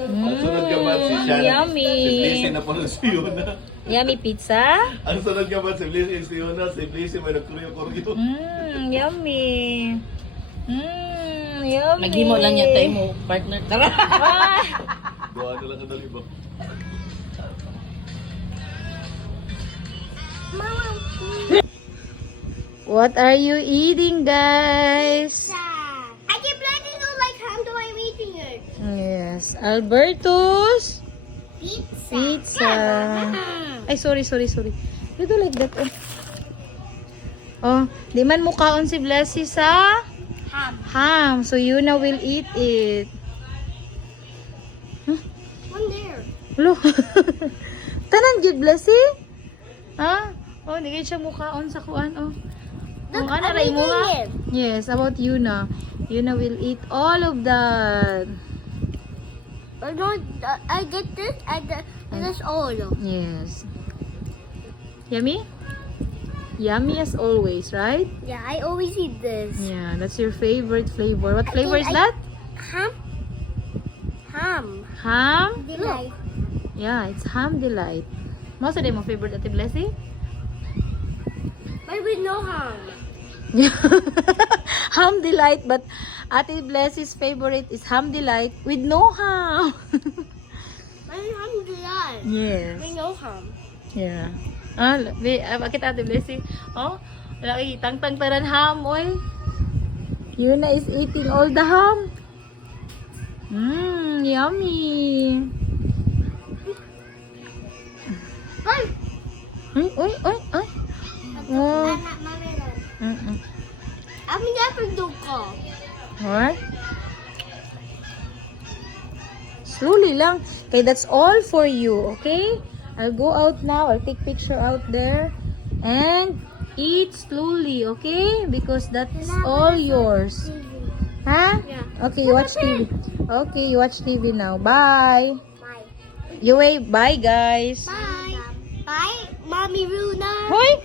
Ang sunod ka ba si Shannon? Yummy. Si Blazy na pala si Yuna. Yummy pizza. Ang sunod ka ba si Blazy si Yuna? Si Blazy may nagkuryo-kuryo. Yummy. Yummy. Naghimo lang niya tayo mo, partner. Tara! Ah. Doon na lang kadali ba? What are you eating, guys? I keep letting you like ham to I'm eating it. Yes, Alberto's Pizza. pizza. Ay, sorry. You do like that. Oh, di man mukhaon si Blessy sa ham. So Yuna will eat it. One there. Look. Tanan gid Blessy? Ha? Oh, di gid siya mukhaon sa kuan oh. Look, Ano I'm ray mo eating nga? it. Yes, about Yuna. Yuna will eat all of that. I get this and this all. Yes. Yummy? Yummy as always, right? Yeah, I always eat this. Yeah, that's your favorite flavor. What flavor is think that? Ham. Ham. Ham? Delight. Yeah, it's ham delight. Most of them are favorite Ate Blessy? But with no ham. Ham delight, but Ate Blessy's favorite is ham delight with no ham. My ham delight. Yes. With no ham. Yeah. Bakit Ate Blessy? Oh, laki tang-tang taran ham, oy. Yuna is eating all the ham. Yummy. Ay! Oy. Oh. I'm never do ko. What? Slowly lang. Okay, that's all for you, okay? I'll go out now. I'll take picture out there. And eat slowly, okay? Because that's all yours. Huh? Yeah. Okay, you watch TV. Okay, you watch TV now. Bye. Bye. You wave. Bye, guys. Bye. Bye, Mommy Runa. Hoy!